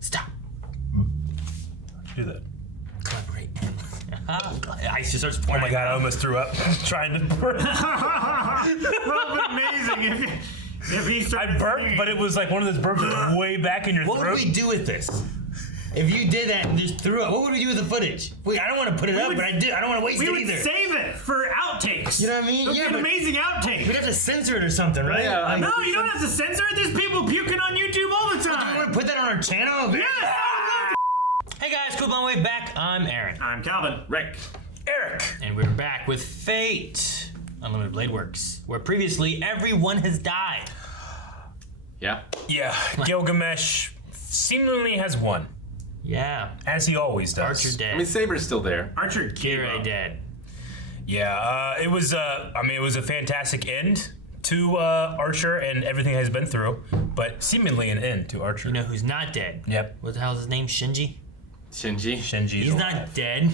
Stop. Do that. Collaborate. Ice just starts pouring. Oh my god, I almost threw up trying to burp. That would be amazing if he started I burped, singing. but it was like one of those burps that's way back in your What throat. would we do with this? If you did that and just threw up, what would we do with the footage? Wait, I don't want to put it up, but I don't want to waste we it would either. save it for outtakes. You know what I mean? It'd be an but amazing outtake. we'd have to censor it or something, right? Yeah, Like, No, you don't have to censor it. There's people puking on YouTube all the you want time. to put that on our channel? Yeah. Hey guys, cool on the way back. I'm Aaron. I'm Calvin. Rick. Eric. And we're back with Fate. Unlimited Blade Works, where previously everyone has died. Yeah. Yeah, Gilgamesh seemingly has won, Yeah. as he always does. Archer dead. I mean, Saber's still there. Archer gave Kira up. dead. Yeah, it was. It was a fantastic end to Archer and everything he's been through, but seemingly an end to Archer. You know who's not dead? Yep. What the hell is his name? Shinji? Shinji. Shinji's He's alive. not dead.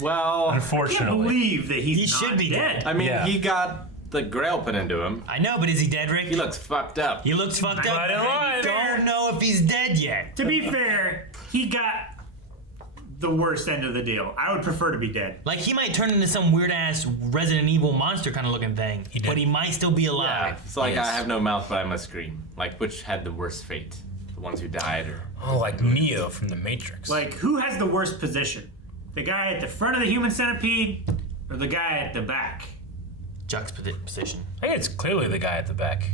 Well, I can't Unfortunately. believe that he's He should not be dead. I mean, Yeah. he got the grail put into him. I know, but is he dead, Rick? He looks fucked up. He looks fucked up. Right in but I line. don't know if he's dead yet. To be fair, he got the worst end of the deal. I would prefer to be dead. Like, he might turn into some weird-ass Resident Evil monster kind of looking thing, did. but he might still be Yeah. alive. It's like Yes. I have no mouth, but I must scream. Like, which had the worst fate? The ones who died, or Oh, like Neo from the Matrix. Like, who has the worst position? The guy at the front of the human centipede or the guy at the back? Juxtaposition. I think it's clearly the guy at the back.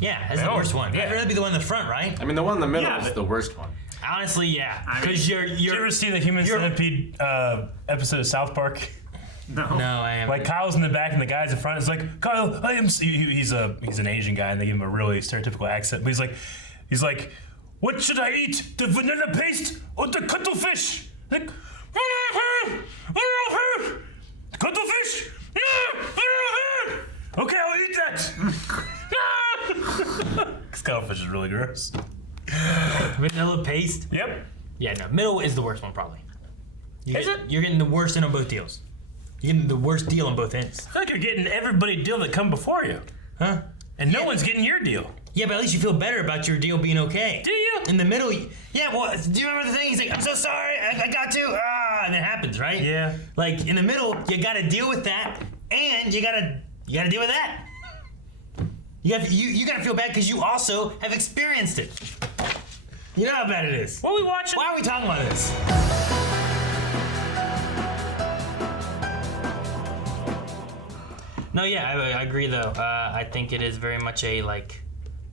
Yeah, that's the No, worst one. yeah. I'd rather be the one in the front, right? I mean, the one in the middle Yeah, is but- the worst one. Honestly, yeah. I mean- Because Did you ever see the Human Centipede episode of South Park? No. No, I am. Like Kyle's in the back and the guy's in front. It's like, Kyle, I am. He's an Asian guy and they give him a really stereotypical accent. But he's like, what should I eat? The vanilla paste or the cuttlefish? Like, cuttlefish. Okay, I'll eat that. Because cuttlefish is really gross. Vanilla paste. Yep. Yeah, no. Middle is the worst one, probably. Is it? You're getting the worst end on both deals. You're getting the worst deal on both ends. I feel like you're getting everybody deal that come before you. Huh? And no one's getting your deal. Yeah, but at least you feel better about your deal being okay. Do you? In the middle, yeah, well, do you remember the thing? He's like, I'm so sorry, I got to, and it happens, right? Yeah. Like, in the middle, you gotta deal with that, and you gotta deal with that. You gotta feel bad because you also have experienced it. You know how bad it is. What are we watching? Why are we talking about this? No, yeah, I agree though. I think it is very much a like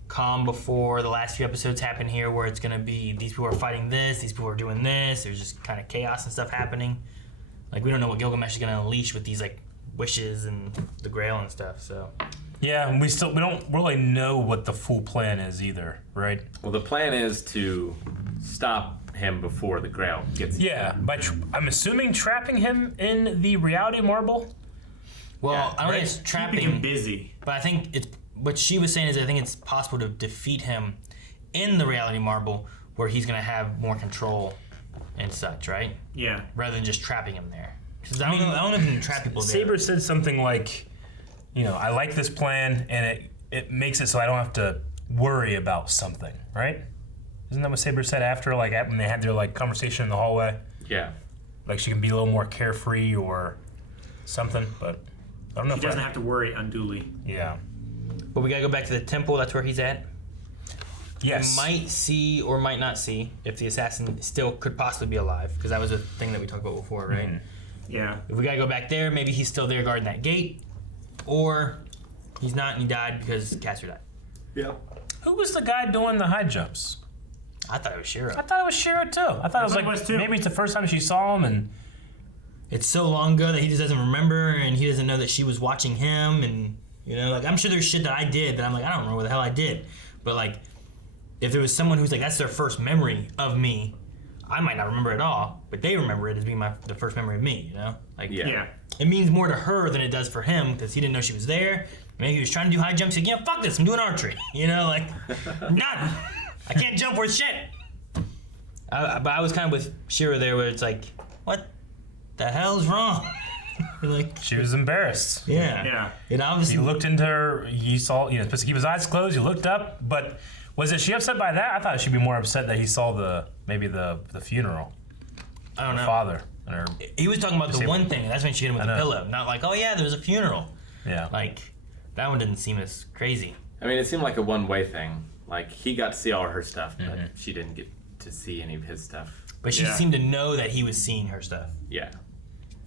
calm before the last few episodes happen here, where it's gonna be these people are fighting this, these people are doing this. There's just kind of chaos and stuff happening. Like we don't know what Gilgamesh is gonna unleash with these like wishes and the Grail and stuff. So Yeah, and we don't really know what the full plan is either, right? Well, the plan is to stop him before the grail gets. Yeah, I'm assuming trapping him in the reality marble. well, Yeah, I don't right. think it's Keeping trapping him busy. But I think it's what she was saying is I think it's possible to defeat him in the reality marble where he's gonna have more control and such, right? Yeah. Rather than just trapping him there. Because I don't know if you can trap people there. Saber said something like, I like this plan, and it makes it so I don't have to worry about something, right? Isn't that what Saber said after, like, when they had their, like, conversation in the hallway? Yeah. Like, she can be a little more carefree or something, but I don't know He if doesn't have to worry unduly. Yeah. But we gotta go back to the temple, that's where he's at. Yes. We might see or might not see if the assassin still could possibly be alive, because that was a thing that we talked about before, right? Yeah. If we gotta go back there, maybe he's still there guarding that gate, or he's not and he died because Caster died. Yeah. Who was the guy doing the high jumps? I thought it was Shiro. I thought it was Shiro, too. I thought it was thought like, it was, too. maybe it's the first time she saw him, and... It's so long ago that he just doesn't remember, and he doesn't know that she was watching him, and like I'm sure there's shit that I did that I'm like I don't remember what the hell I did, but like if there was someone who's like that's their first memory of me, I might not remember it all, but they remember it as being the first memory of me, like Yeah. Yeah. it means more to her than it does for him because he didn't know she was there. Maybe he was trying to do high jumps. He's like, fuck this, I'm doing archery, like I'm done. I can't jump worth shit. But I was kind of with Shiro there, where it's like, what the hell's wrong? Like, She was embarrassed. yeah. Yeah. It obviously. He looked into her, he saw, supposed to keep his eyes closed, he looked up, but Was she upset by that? I thought she'd be more upset that he saw the funeral. I don't know. Her father. And her, He was talking about the one thing, and that's when she hit him with the pillow. Not like, oh yeah, there was a funeral. yeah. Like, that one didn't seem as crazy. I mean, it seemed like a one-way thing. Like, he got to see all her stuff, but she didn't get to see any of his stuff. But she seemed to know that he was seeing her stuff. Yeah.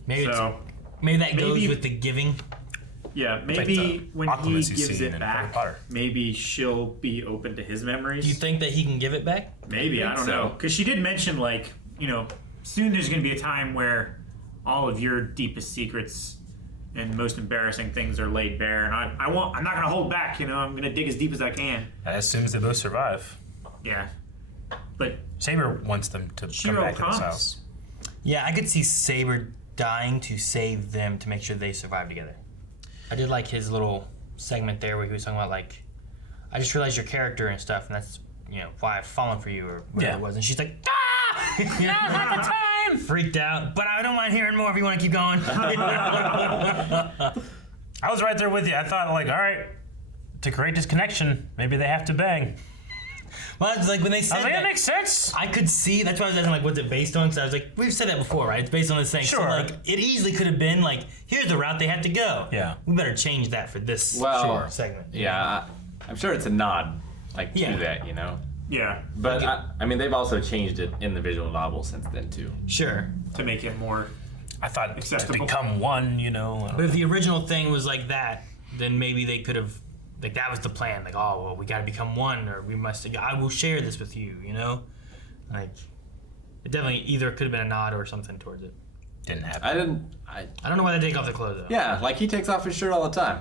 Maybe So, maybe that goes maybe- with the giving. yeah, Like maybe the when he octopus you gives see it in Harry back, Potter. maybe she'll be open to his memories. Do you think that he can give it back? Maybe, I don't so. know. Because she did mention, like, soon there's going to be a time where all of your deepest secrets and most embarrassing things are laid bare, and I'm not going to hold back. I'm going to dig as deep as I can. As soon as they both survive. Yeah, but Saber wants them to come Shiro back to comes. this house. Yeah, I could see Saber dying to save them to make sure they survive together. I did like his little segment there where he was talking about, like, I just realized your character and stuff, and that's, why I've fallen for you or whatever it was. And she's like, ah! Not the time! Freaked out. But I don't mind hearing more if you want to keep going. I was right there with you. I thought, like, all right, to create this connection, maybe they have to bang. Well, it's like when they I said was like, that that, makes sense. I could see, that's why I was asking, like, what's it based on? Because I was like, we've said that before, right? It's based on this thing. Sure. So, like, it easily could have been, like, here's the route they had to go. Yeah. We better change that for this segment. Yeah, I'm sure it's a nod, like, Yeah. to that, yeah, But, I mean, they've also changed it in the visual novel since then, too. Sure. to make it more. I thought to Acceptable. become one, But if the original thing was like that, then maybe they could have, like, that was the plan. Like, oh, well, we got to become one, or we must, I will share this with you, Like, it definitely either could have been a nod or something towards it. didn't happen. I I don't know why they take off their clothes, though. Yeah, like, he takes off his shirt all the time.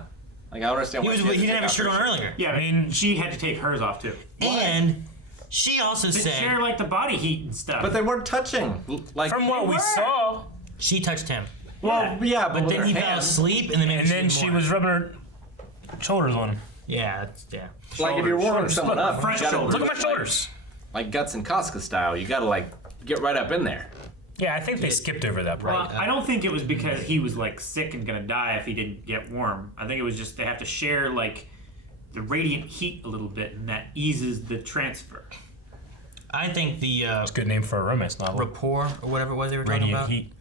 Like, I don't understand why He she had to didn't take have his off shirt her on earlier. Yeah, I mean, she had to take hers off too. And she also They said share like the body heat and stuff. But they weren't touching. Like, From what we were. saw, she touched him. well, yeah, But with then her he fell hands. asleep, and then maybe and then she more. was rubbing her shoulders on him. Yeah, that's, yeah. Like, if you're warming someone up, front you gotta shoulders. Look do at my it, shoulders. Like Guts and Casca style. You gotta, like, get right up in there. Yeah, I think they skipped over that part. Well, I don't think it was because he was like sick and gonna die if he didn't get warm. I think it was just they have to share like the radiant heat a little bit, and that eases the transfer. I think the It's a good name for a romance novel. rapport, or whatever it was they were talking Radiant about, Heat.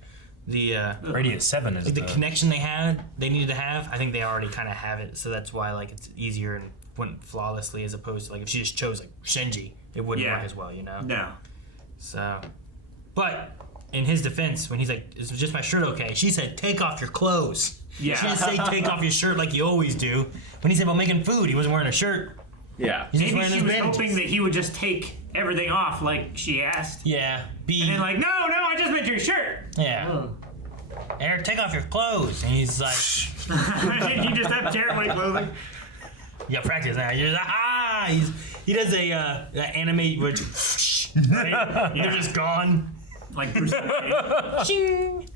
the Radiant 7 is like the connection they needed to have, I think they already kind of have it, so that's why, like, it's easier and went flawlessly, as opposed to, like, if she just chose, like, Shinji, it wouldn't Yeah. work as well, No. So, but in his defense, when he's like, "Is just my shirt okay?" She said, "Take off your clothes." Yeah. She didn't say, "Take off your shirt" like you always do. When he said about making food, he wasn't wearing a shirt. Yeah. He's just Maybe wearing she his was bandages. hoping that he would just take everything off like she asked. Yeah. And then like, no, I just meant your shirt. Yeah. Eric, take off your clothes. And he's like, You just have terrible clothing. "You got practice now." You're like, he does a animate which, right? They're just gone. Like Bruce Lee. Ching.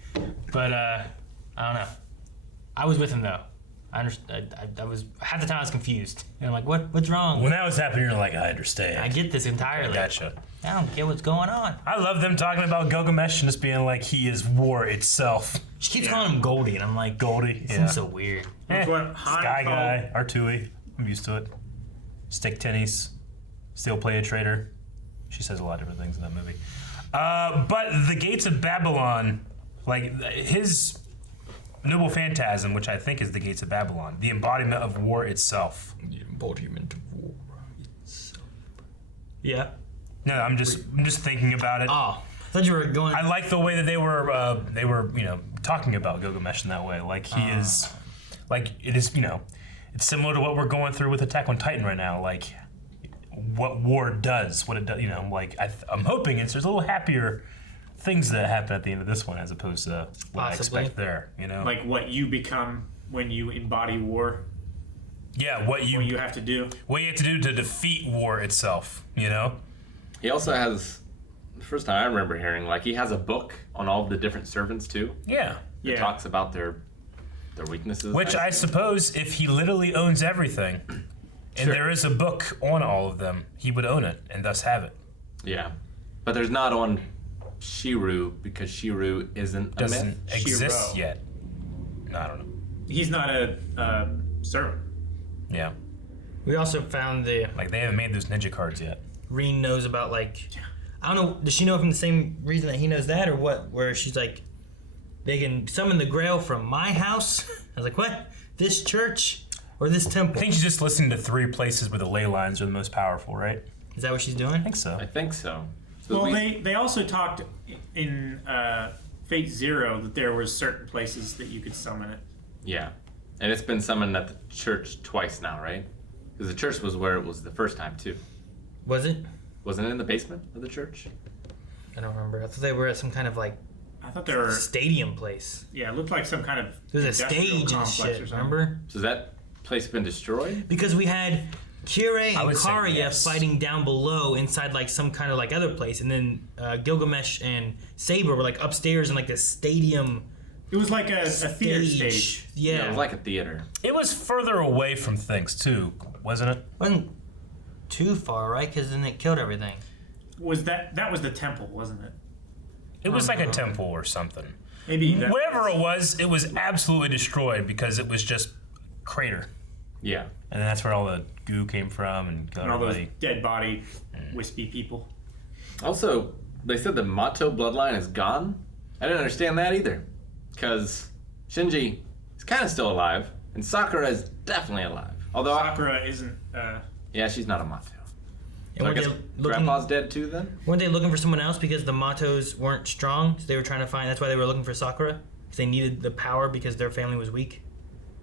But I don't know. I was with him though. I understand. I was half the time I was confused, and I'm like, "What's wrong?" When that was happening, you're like, I understand. I get this entirely. Gotcha. I don't get what's going on. I love them talking about Gilgamesh and just being like, he is war itself. She keeps calling him Goldie, and I'm like, Goldie, It yeah. seems so weird. That's what Han Sky called- guy, Artui. I'm used to it. Stick tennies. Still play a traitor. She says a lot of different things in that movie. But the Gates of Babylon, like his noble phantasm, which I think is the Gates of Babylon, the embodiment of war itself. The embodiment of war itself. Yeah. No, I'm just thinking about it. Oh, I thought you were going. I like the way that they were talking about Gilgamesh in that way. Like he is, like it is, it's similar to what we're going through with Attack on Titan right now. Like what war does, what it does. Like I'm hoping there's a little happier things that happen at the end of this one as opposed to what I Possibly. expect there. Like what you become when you embody war. Yeah, what you What you have to do. to defeat war itself. He also has, the first time I remember hearing, like, he has a book on all the different servants, too. Yeah. That Yeah. talks about their weaknesses. Which I assume. suppose if he literally owns everything, and there is a book on all of them, he would own it and thus have it. Yeah. But there's not on Shiru because Shiru isn't a Doesn't myth. exist Shiro. yet. I don't know. He's not a servant. Yeah. We also found the Like they haven't made those ninja cards yet. Reen knows about like I don't know. Does she know from the same reason that he knows that, or what? Where she's like, they can summon the Grail from my house. I was like, what? This church or this temple? I think she's just listening to 3 places where the ley lines are the most powerful, right? Is that what she's doing? I think so. I think so. So Well, they also talked in Fate Zero that there was certain places that you could summon it. Yeah. And it's been summoned at the church twice now, right? Because the church was where it was the first time, too. Was it? Wasn't it in the basement of the church? I don't remember. I thought they were at some kind of like I thought there were. stadium place. Yeah, it looked like some kind of. There was a industrial stage and complex shit. or something. Remember? So has that place been destroyed? Because we had Kira I and would say Karya yes. fighting down below inside like some kind of like other place, and then Gilgamesh and Saber were like upstairs in like this stadium. It was like a theater stage. Yeah, It was like a theater. It was further away from things too, wasn't it? wasn't too far, right? Because then it killed everything. Was that was the temple, wasn't it? It was like a temple or something. Maybe that, Whatever it was absolutely destroyed because it was just crater. Yeah. And that's where all the goo came from and got and all those everybody. dead body, wispy people. Also, they said the Mato bloodline is gone. I didn't understand that either. Because Shinji is kind of still alive, and Sakura is definitely alive. Although, Sakura isn't. yeah, she's not a Mato. And So I weren't guess they looking? Grandpa's dead too then? Weren't they looking for someone else because the Matos weren't strong? So they were trying to find. That's why they were looking for Sakura because they needed the power because their family was weak.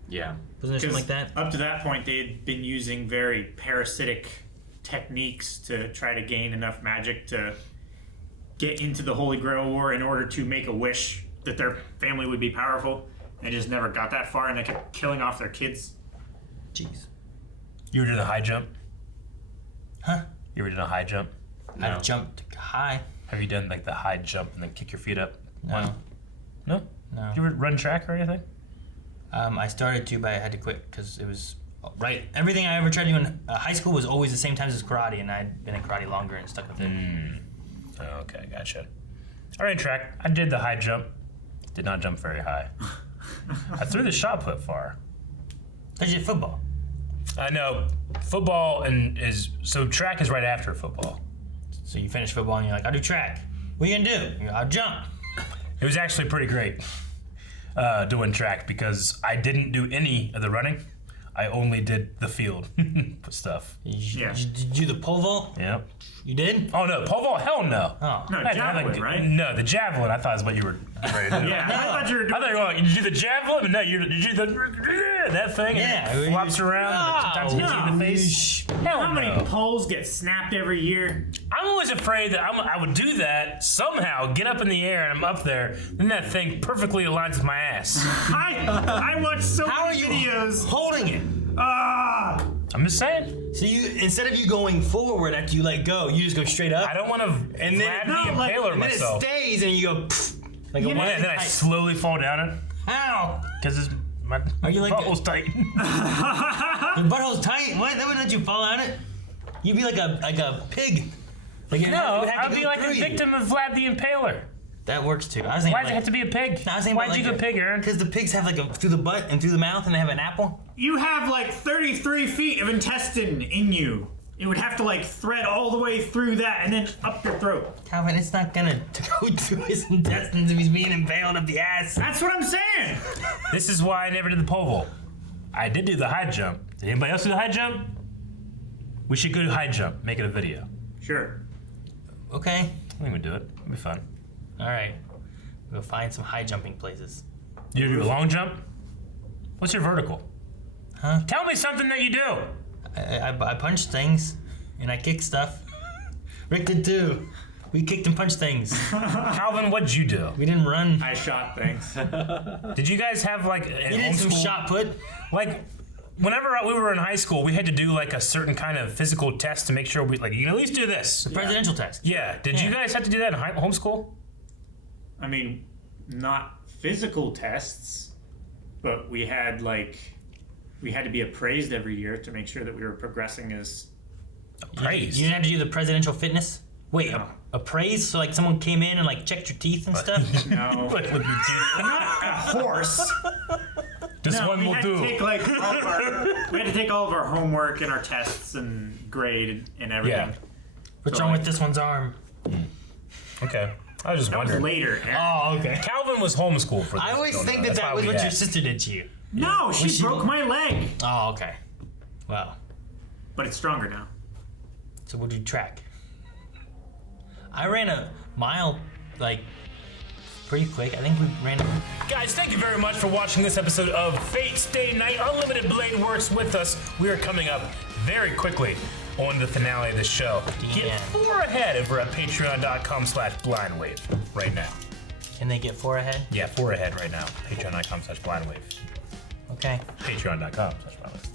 Yeah. Wasn't there something like that? Up to that point, they had been using very parasitic techniques to try to gain enough magic to get into the Holy Grail War in order to make a wish that their family would be powerful. They just never got that far, and they kept killing off their kids. Jeez. You ever did a high jump? Huh? You ever did a high jump? No. I jumped high. Have you done like the high jump and then kick your feet up? No. No? No. You ever run track or anything? I started to, but I had to quit because it was right. Everything I ever tried to do in high school was always the same times as karate, and I'd been in karate longer and stuck with it. Oh, okay, gotcha. I ran track. I did the high jump. Did not jump very high. I threw the shot put far. Cause you did football. I know football so track is right after football. So you finish football and you're like, I'll do track. What are you gonna do? I'll jump. It was actually pretty great doing track because I didn't do any of the running. I only did the field stuff. Yeah. Did you do the pole vault? Yep. You did? Oh no, pole vault? Hell no. Oh. No, I had to have javelin, right? No, the javelin. I thought is what you were ready to do. Yeah, I thought you were I doing. thought you were going, did you do the javelin? But no, you did that thing Yeah. and it flops around and sometimes hits you in the face. Hell How many no. poles get snapped every year? I'm always afraid that I would do that, somehow get up in the air and I'm up there, then that thing perfectly aligns with my ass. I watched so How are many you videos. holding it? Ah! I'm just saying. So you instead of you going forward after you let go, you just go straight up. I don't want to And then- gravity No, like- impaler and then myself. it stays and you go pfft, like a You know, one. And then I slowly fall down it How? because my Are you like butthole's tight. Your butthole's tight. What? That would let you fall on it. You'd be like a pig. Like it No, would have to I'd be go like through a you. victim of Vlad the Impaler. That works too. I was thinking Why does it have to be a pig? I was thinking Why'd you go pig, Aaron? Because the pigs have like a through the butt and through the mouth, and they have an apple. You have like 33 feet of intestine in you. It would have to like thread all the way through that and then up your throat. Calvin, it's not gonna go through his intestines if he's being impaled up the ass. That's what I'm saying. This is why I never did the pole vault. I did do the high jump. Did anybody else do the high jump? We should go to high jump. Make it a video. Sure. Okay. I think we'd do it. It'd be fun. All right. We'll find some high jumping places. You do a long jump? What's your vertical? Huh? Tell me something that you do. I punch things and I kick stuff. Rick did too. We kicked and punched things. Calvin, what'd you do? We didn't run. I shot things. Did you guys have like He did some shot put. Like, whenever we were in high school, we had to do like a certain kind of physical test to make sure you can at least do this. Presidential test. Yeah. Did you Yeah. guys have to do that in homeschool? I mean, not physical tests, but we had to be appraised every year to make sure that we were progressing as. Praise. You didn't have to do the presidential fitness? Wait, No. appraise? So like someone came in and like checked your teeth and stuff? No. Like with your teeth. Not a horse. This No, one we will had do. to take like we had to take all of our homework and our tests and grade and everything. Yeah. What's So, wrong like- with this one's arm? Okay. I was just That was wondering. later. Aaron. Oh, okay. Calvin was homeschooled for this. I always Don't think know. that That's that why was we what your asked. sister did to you. No, she broke my leg, Oh, okay. Wow. but it's stronger now. So we'll do track. I ran a mile, like, pretty quick. I think we ran. Guys, thank you very much for watching this episode of Fate Stay Night. Unlimited Blade works with us. We are coming up very quickly on the finale of the show. Get Yeah. 4 ahead over at patreon.com/blindwave right now. Can they get 4 ahead? Yeah, 4 ahead right now. Patreon.com/blindwave. Okay. Patreon.com/blindwave.